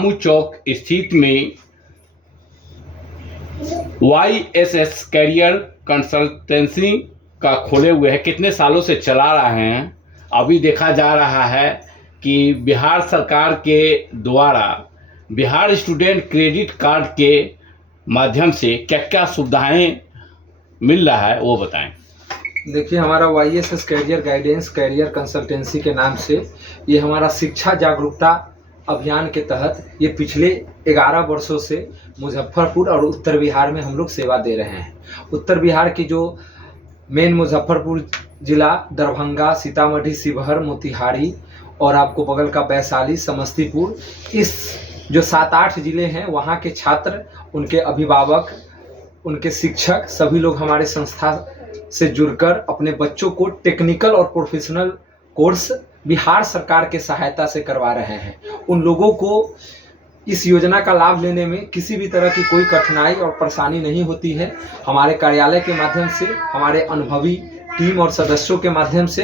दामू चौक स्थित में YSS career consultancy का खोले हुए हैं। कितने सालों से चला रहे हैं। अभी देखा जा रहा है कि बिहार सरकार के द्वारा बिहार स्टूडेंट क्रेडिट कार्ड के माध्यम से क्या क्या सुविधाएं मिल रहा है वो बताएं। देखिए, हमारा YSS career guidance career consultancy के नाम से ये हमारा शिक्षा जागरूकता अभियान के तहत ये पिछले 11 वर्षों से मुजफ्फरपुर और उत्तर बिहार में हम लोग सेवा दे रहे हैं। उत्तर बिहार की जो मेन मुजफ्फरपुर जिला, दरभंगा, सीतामढ़ी, शिवहर, मोतिहारी और आपको बगल का वैशाली, समस्तीपुर, इस जो 7-8 जिले हैं वहाँ के छात्र, उनके अभिभावक, उनके शिक्षक सभी लोग हमारे संस्था से जुड़कर अपने बच्चों को टेक्निकल और प्रोफेशनल कोर्स बिहार सरकार के सहायता से करवा रहे हैं। उन लोगों को इस योजना का लाभ लेने में किसी भी तरह की कोई कठिनाई और परेशानी नहीं होती है। हमारे कार्यालय के माध्यम से, हमारे अनुभवी टीम और सदस्यों के माध्यम से,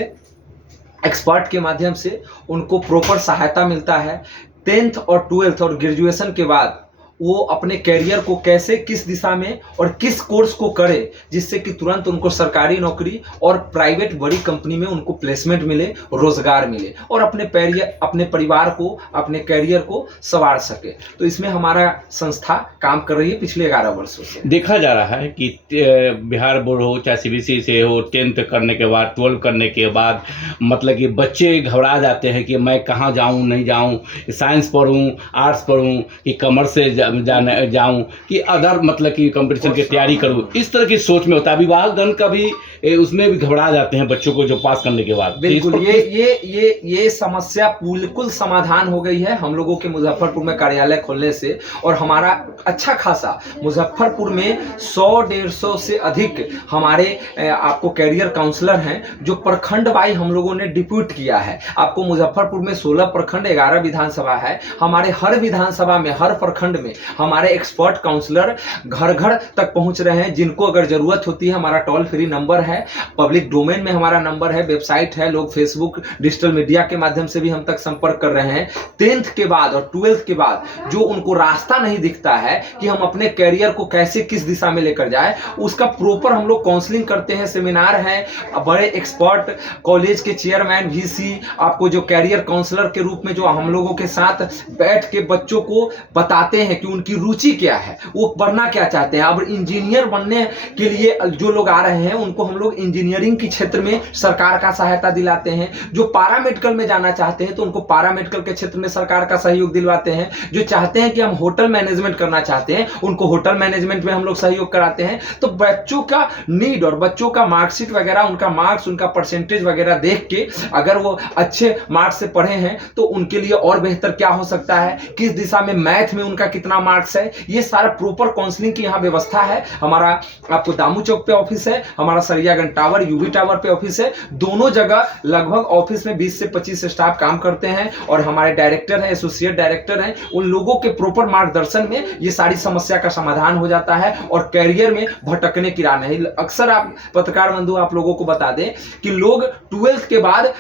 एक्सपर्ट के माध्यम से उनको प्रॉपर सहायता मिलता है। 10th और 12th और ग्रेजुएशन के बाद वो अपने कैरियर को कैसे, किस दिशा में और किस कोर्स को करे जिससे कि तुरंत उनको सरकारी नौकरी और प्राइवेट बड़ी कंपनी में उनको प्लेसमेंट मिले, रोजगार मिले और अपने परिवार को, अपने कैरियर को संवार सके। तो इसमें हमारा संस्था काम कर रही है पिछले 11 वर्षों से। देखा जा रहा है कि बिहार बोर्ड हो चाहे CBSE से हो, 10th करने के बाद, 12 करने के बाद मतलब कि बच्चे घबरा जाते हैं कि मैं कहाँ जाऊँ, नहीं जाऊँ, साइंस पढ़ूँ, आर्ट्स पढ़ूँ कि कॉमर्स से जाऊं कि अदर मतलब कि कंपटीशन की तैयारी करूं। इस तरह की सोच में होता है। अभिभावकगण का भी उसमें भी घबरा जाते हैं बच्चों को जो पास करने के बाद। बिल्कुल, ये समस्या बिल्कुल समाधान हो गई है हम लोगों के मुजफ्फरपुर में कार्यालय खोलने से। और हमारा अच्छा खासा मुजफ्फरपुर में 100-150 से अधिक हमारे आपको कैरियर काउंसलर हैं जो प्रखंड वाइज हम लोगों ने डिप्यूट किया है। आपको मुजफ्फरपुर में 16 प्रखंड, 11 विधानसभा है। हमारे हर विधानसभा में, हर प्रखंड में हमारे एक्सपर्ट काउंसलर घर घर तक पहुंच रहे हैं। जिनको अगर जरूरत होती है, हमारा टोल फ्री नंबर है, पब्लिक डोमेन में हमारा नंबर है, वेबसाइट है, लोग फेसबुक, डिजिटल मीडिया के माध्यम से भी हम तक संपर्क कर रहे हैं। 10th के बाद और 12th के बाद जो उनको रास्ता नहीं दिखता है कि हम अपने कैरियर को कैसे, किस दिशा में लेकर जाए, उसका प्रॉपर हम लोग काउंसलिंग करते हैं, सेमिनार है, बड़े एक्सपर्ट कॉलेज के चेयरमैन, VC आपको जो कैरियर काउंसलर के रूप में जो हम लोगों के साथ बैठ के बच्चों को बताते हैं कि उनकी रुचि क्या है, वो पढ़ना क्या चाहते हैं। अब इंजीनियर बनने के लिए जो लोग आ रहे हैं उनको हम लोग इंजीनियरिंग के क्षेत्र में सरकार का सहायता दिलाते हैं। जो पैरामेडिकल में जाना चाहते हैं तो उनको पैरामेडिकल के क्षेत्र में सरकार का सहयोग दिलवाते हैं। जो चाहते हैं कि हम होटल मैनेजमेंट करना चाहते हैं उनको होटल मैनेजमेंट में हम लोग सहयोग कराते हैं। तो बच्चों का नीड और बच्चों का मार्कशीट वगैरह, उनका मार्क्स, उनका परसेंटेज वगैरह देख के अगर वो अच्छे मार्क्स से पढ़े हैं तो उनके लिए और बेहतर क्या हो सकता है, किस दिशा में, मैथ में उनका कितना मार्क्स है, ये सारा प्रॉपर काउंसलिंग की यहाँ व्यवस्था है। हमारा आपको दामू चौक पे ऑफिस है, हमारा सरियागंज टावर, UV टावर पे ऑफिस है। दोनों जगह लगभग ऑफिस में 20 से 25 स्टाफ काम करते हैं और हमारे डायरेक्टर हैं, एसोसिएट डायरेक्टर हैं। उन लोगों के प्रॉपर मार्गदर्शन में ये सारी समस्या का समाधान हो जाता है और कैरियर में भटकने की राह नहीं। अक्सर आप पत्रकार बंधु आप लोगों को बता दें कि लोग 12th के बाद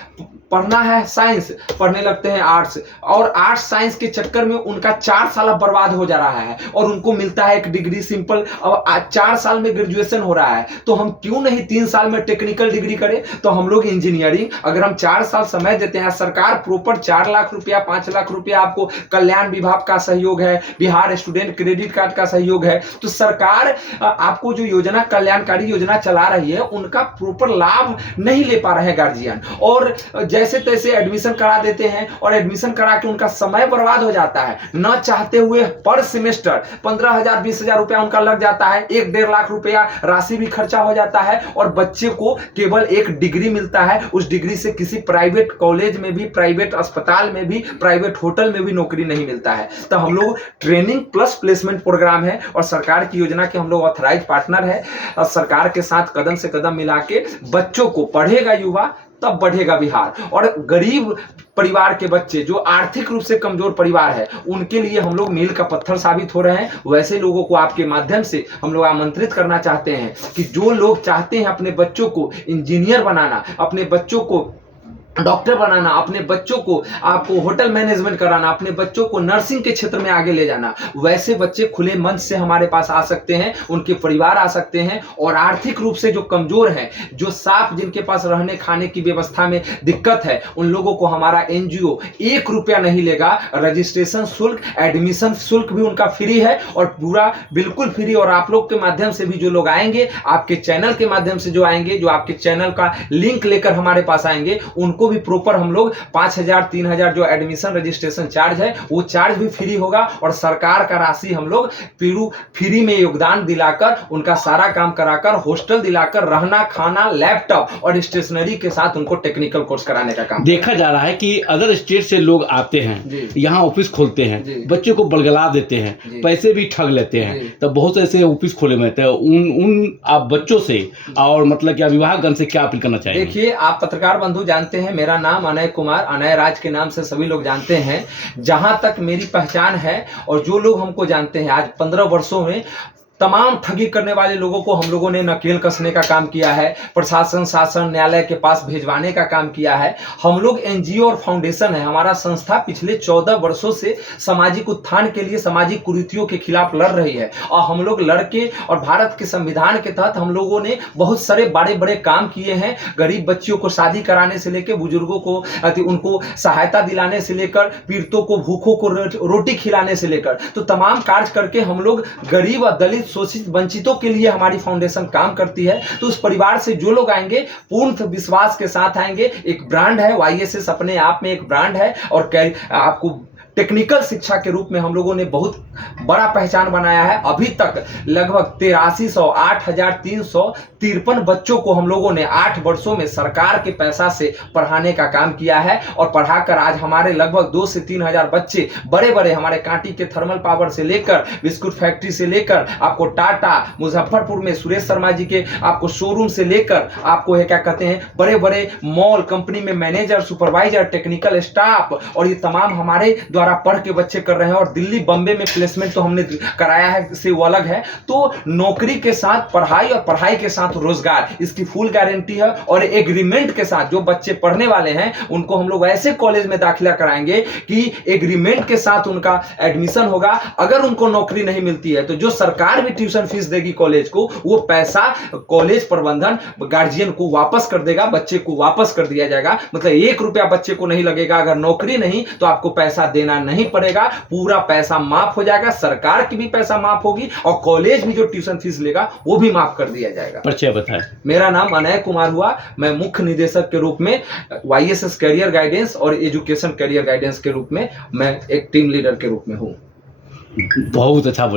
पढ़ना है साइंस, पढ़ने लगते हैं आर्ट्स, और आर्ट्स साइंस के चक्कर में उनका 4 साल बर्बाद हो जा रहा है और उनको मिलता है एक डिग्री सिंपल। अब 4 साल में ग्रेजुएशन हो रहा है तो हम क्यों नहीं 3 साल में टेक्निकल डिग्री करें। तो हम लोग इंजीनियरिंग, अगर हम 4 साल समय देते हैं, सरकार प्रॉपर 4 लाख रुपया, 5 लाख रुपया, आपको कल्याण विभाग का सहयोग है, बिहार स्टूडेंट क्रेडिट कार्ड का सहयोग है, तो सरकार आपको जो योजना, कल्याणकारी योजना चला रही है, उनका प्रॉपर लाभ नहीं ले पा रहे हैं गार्जियन, और जैसे तैसे एडमिशन करा देते हैं और एडमिशन करा के उनका समय बर्बाद हो जाता है। न चाहते हुए पर सेमेस्टर 15,000 20,000 रुपया उनका लग जाता है, 1-1.5 लाख रुपया राशि भी खर्चा हो जाता है और बच्चे को केवल एक डिग्री मिलता है। उस डिग्री से किसी प्राइवेट कॉलेज में भी, प्राइवेट अस्पताल में भी, प्राइवेट होटल में भी नौकरी नहीं मिलता है। तो हम लोग ट्रेनिंग प्लस प्लेसमेंट प्रोग्राम है और सरकार की योजना के हम लोग ऑथराइज पार्टनर है। सरकार के साथ कदम से कदम मिला के बच्चों को, पढ़ेगा युवा तब बढ़ेगा बिहार। और गरीब परिवार के बच्चे, जो आर्थिक रूप से कमजोर परिवार है, उनके लिए हम लोग मील का पत्थर साबित हो रहे हैं। वैसे लोगों को आपके माध्यम से हम लोग आमंत्रित करना चाहते हैं कि जो लोग चाहते हैं अपने बच्चों को इंजीनियर बनाना, अपने बच्चों को डॉक्टर बनाना, अपने बच्चों को आपको होटल मैनेजमेंट कराना, अपने बच्चों को नर्सिंग के क्षेत्र में आगे ले जाना, वैसे बच्चे खुले मन से हमारे पास आ सकते हैं, उनके परिवार आ सकते हैं। और आर्थिक रूप से जो कमजोर हैं, जो साफ जिनके पास रहने खाने की व्यवस्था में दिक्कत है, उन लोगों को हमारा एनजीओ 1 रुपया नहीं लेगा। रजिस्ट्रेशन शुल्क, एडमिशन शुल्क भी उनका फ्री है और पूरा बिल्कुल फ्री। और आप लोग के माध्यम से भी जो लोग आएंगे, आपके चैनल के माध्यम से जो आएंगे, जो आपके चैनल का लिंक लेकर हमारे पास आएंगे, उनको भी प्रॉपर हम लोग 5,000 3,000 जो एडमिशन रजिस्ट्रेशन चार्ज है, वो चार्ज भी फ्री होगा। और सरकार का राशि हम लोग फ्री में योगदान दिलाकर, उनका सारा काम कराकर, हॉस्टल दिलाकर, रहना खाना, लैपटॉप और स्टेशनरी के साथ उनको टेक्निकल कोर्स कराने का काम देखा जा रहा है कि अदर स्टेट से लोग आते हैं, यहाँ ऑफिस खोलते हैं, बच्चे को बरगला देते हैं, पैसे भी ठग लेते हैं। तो बहुत ऐसे ऑफिस खोले हुए थे, उन आप बच्चों से और मतलब कि अभिभावकगण से क्या अपील करना चाहिए? देखिए, आप पत्रकार बंधु जानते हैं, मेरा नाम अनय कुमार, अनय राज के नाम से सभी लोग जानते हैं। जहां तक मेरी पहचान है और जो लोग हमको जानते हैं, आज 15 वर्षों में तमाम ठगी करने वाले लोगों को हम लोगों ने नकेल कसने का काम किया है, प्रशासन शासन न्यायालय के पास भेजवाने का काम किया है। हम लोग एनजीओ और फाउंडेशन है, हमारा संस्था पिछले 14 वर्षों से सामाजिक उत्थान के लिए, सामाजिक कुरीतियों के खिलाफ लड़ रही है। और हम लोग लड़के और भारत के संविधान के तहत हम लोगों ने बहुत सारे बड़े बड़े काम किए हैं। गरीब बच्चियों को शादी कराने से लेकर, बुजुर्गों को उनको सहायता दिलाने से लेकर, पीड़ितों को, भूखों को रोटी खिलाने से लेकर, तो तमाम कार्य करके हम लोग गरीब और दलित शोषित वंचितों के लिए हमारी फाउंडेशन काम करती है। तो उस परिवार से जो लोग आएंगे, पूर्ण विश्वास के साथ आएंगे। एक ब्रांड है, YSS अपने आप में एक ब्रांड है। और आपको टेक्निकल शिक्षा के रूप में हम लोगों ने बहुत बड़ा पहचान बनाया है। अभी तक लगभग 8,353 बच्चों को हम लोगों ने 8 वर्षों में सरकार के पैसा से पढ़ाने का काम किया है। और पढ़ाकर आज हमारे लगभग 2 से 3 हजार बच्चे, बड़े बड़े हमारे कांटी के थर्मल पावर से लेकर, बिस्कुट फैक्ट्री से लेकर, आपको टाटा मुजफ्फरपुर में सुरेश शर्मा जी के आपको शोरूम से लेकर, आपको क्या कहते हैं, बड़े बड़े मॉल कंपनी में मैनेजर, सुपरवाइजर, टेक्निकल स्टाफ, और ये तमाम हमारे द्वारा पढ़ के बच्चे कर रहे हैं। और दिल्ली बम्बे में प्लेसमेंट तो हमने कराया है, से वो अलग है। तो नौकरी के साथ पढ़ाई और पढ़ाई के साथ रोजगार, इसकी फुल गारंटी है। और एग्रीमेंट के साथ जो बच्चे पढ़ने वाले हैं, उनको हम लोग ऐसे कॉलेज में दाखिला कराएंगे कि एग्रीमेंट के साथ उनका एडमिशन होगा। अगर उनको नौकरी नहीं मिलती है, तो जो सरकार भी ट्यूशन फीस देगी कॉलेज को, वो पैसा कॉलेज प्रबंधन गार्जियन को वापस कर देगा, बच्चे को वापस कर दिया जाएगा। मतलब 1 रुपया बच्चे को नहीं लगेगा। अगर नौकरी नहीं, तो आपको पैसा देना नहीं पड़ेगा, पूरा पैसा माफ हो जाएगा, सरकार की भी पैसा माफ होगी और कॉलेज भी जो ट्यूशन फीस लेगा वो भी माफ कर दिया जाएगा। परिचय बताएं। मेरा नाम अनय कुमार हुआ। मैं मुख्य निदेशक के रूप में YSS करियर गाइडेंस और एजुकेशन करियर गाइडेंस के रूप में मैं एक टीम लीडर के रूप में हूं। बहुत अच्छा बोले।